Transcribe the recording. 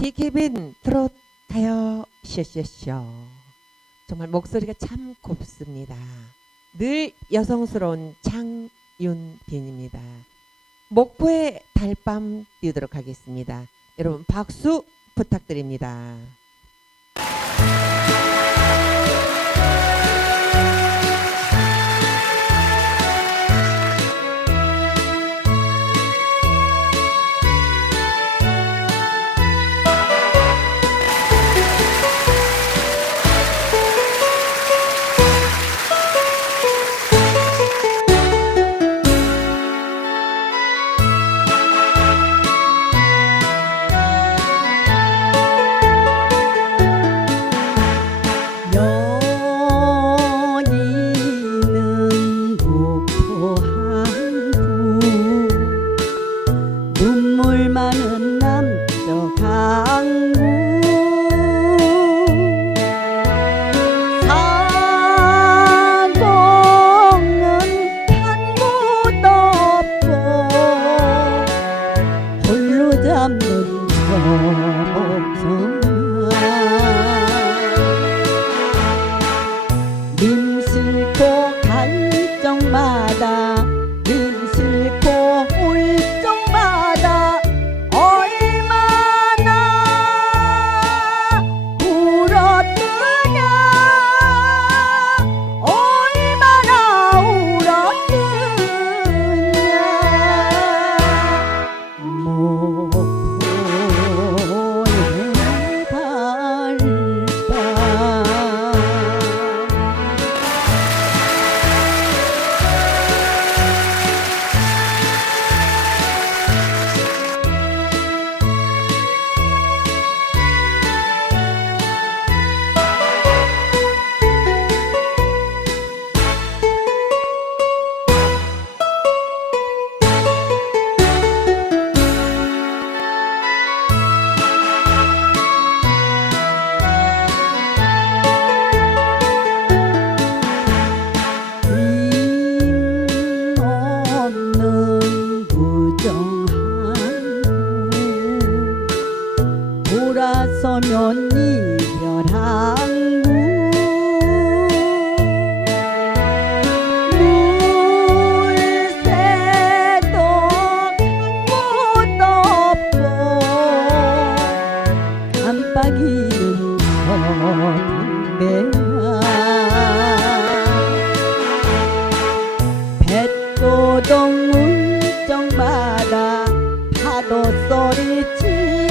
디케빈 트롯 가요 쇼쇼쇼 정말 목소리가 참 곱습니다. 늘 여성스러운 장윤빈입니다. 목포의 달밤 띄우도록 하겠습니다. 여러분 박수 부탁드립니다. 적마다 님 싣고 올 적마다 얼마나 울었느냐. 얼마나 울었느냐. 목 돌아서면 이별항구 물새도 한곳 없고 깜빡 잃은 서담배야 뱃고동 울정마다 파도 소리 치